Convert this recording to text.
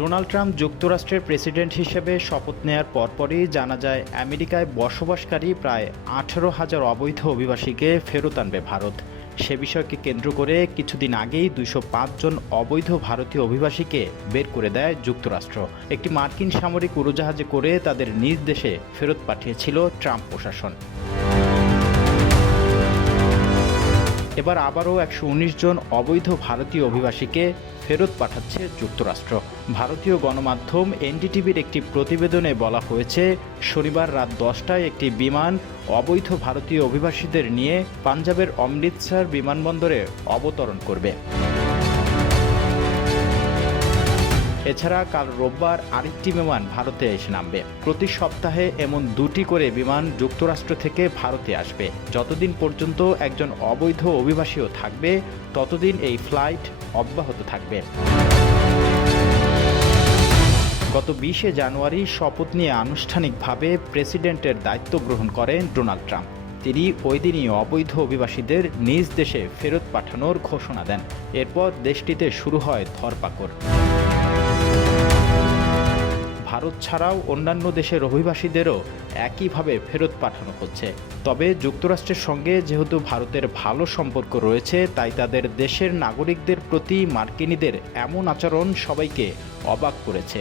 Donald Trump যুক্তরাষ্ট্রের president হিসেবে শপথ নেয়ার পরপরই জানা যায় আমেরিকায় বসবাসকারী প্রায় 18,000 অবৈধ অভিবাসীকে ফেরত আনবে ভারত। সে বিষয়কে কেন্দ্র করে কিছুদিন আগেই 205 জন অবৈধ ভারতীয় অভিবাসীকে বের করে দেয় যুক্তরাষ্ট্র। একটি মার্কিন সামরিক উড়োজাহাজে করে তাদের নিজ দেশে ফেরত পাঠিয়েছিল ট্রাম্প প্রশাসন। এবার আবারও 119 জন অবৈধ ভারতীয় অভিবাসীকে ফেরত পাঠাচ্ছে যুক্তরাষ্ট্র। ভারতীয় গণমাধ্যম এনডিটিভির একটি প্রতিবেদনে বলা হয়েছে, শনিবার রাত 10টায় একটি বিমান অবৈধ ভারতীয় অভিবাসীদের নিয়ে পাঞ্জাবের অমৃতসর বিমানবন্দরে অবতরণ করবে। এছাড়া কাল রোববার আরেকটি বিমান ভারতে এসে নামবে। প্রতি সপ্তাহে এমন 2টি করে বিমান যুক্তরাষ্ট্র থেকে ভারতে আসবে। যতদিন পর্যন্ত একজন অবৈধ অভিবাসীও থাকবে, ততদিন এই ফ্লাইট অব্যাহত থাকবে। গত 20শে জানুয়ারি শপথ নিয়ে আনুষ্ঠানিকভাবে প্রেসিডেন্টের দায়িত্ব গ্রহণ করেন ডোনাল্ড ট্রাম্প। তিনি ওই দিনই অবৈধ অভিবাসীদের নিজ দেশে ফেরত পাঠানোর ঘোষণা দেন। এরপর দেশটিতে শুরু হয় ধরপাকড়। ভারত ছাড়াও অন্যান্য দেশের অভিবাসীদেরও একইভাবে ফেরত পাঠানো হচ্ছে। তবে যুক্তরাষ্ট্রের সঙ্গে যেহেতু ভারতের ভালো সম্পর্ক রয়েছে, তাই তাদের দেশের নাগরিকদের প্রতি মার্কিনীদের এমন আচরণ সবাইকে অবাক করেছে।